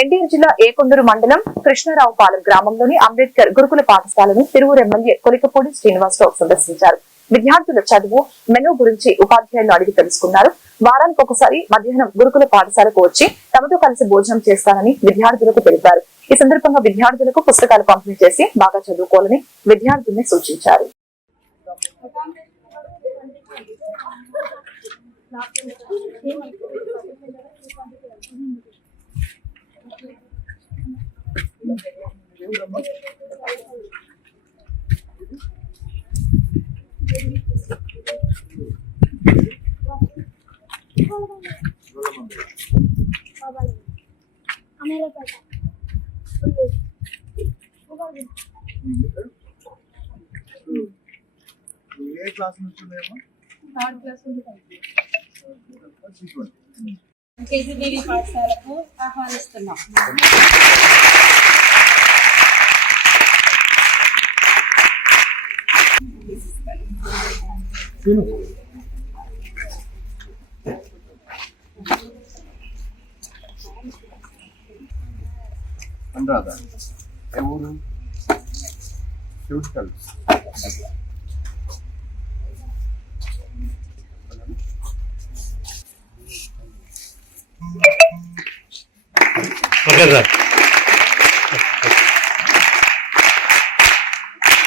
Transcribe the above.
ఎన్టీఆర్ జిల్లా ఏకొండూరు మండలం కృష్ణారావుపాలెం గ్రామంలోని అంబేద్కర్ గురుకుల పాఠశాలను తిరువూరు ఎమ్మెల్యే కొలికపూడి శ్రీనివాసరావు సందర్శించారు. విద్యార్థుల చదువు మెనూ గురించి ఉపాధ్యాయులు అడిగి తెలుసుకున్నారు. వారానికి ఒకసారి మధ్యాహ్నం గురుకుల పాఠశాలకు వచ్చి తమతో కలిసి భోజనం చేస్తానని విద్యార్థులకు తెలిపారు. ఈ సందర్భంగా విద్యార్థులకు పుస్తకాలు పంపిణీ చేసి బాగా చదువుకోవాలని విద్యార్థుల్ని సూచించారు. ఏ క్లాస్ నుంచి ఉన్నాయమ్మా? 3rd క్లాస్ నుండి కేజీబీవీ పాఠశాలకు ఆహ్వానిస్తున్నాం. అనురాధ ఎవరు? ఫ్యూట్ కల్స్ ఓకే సార్.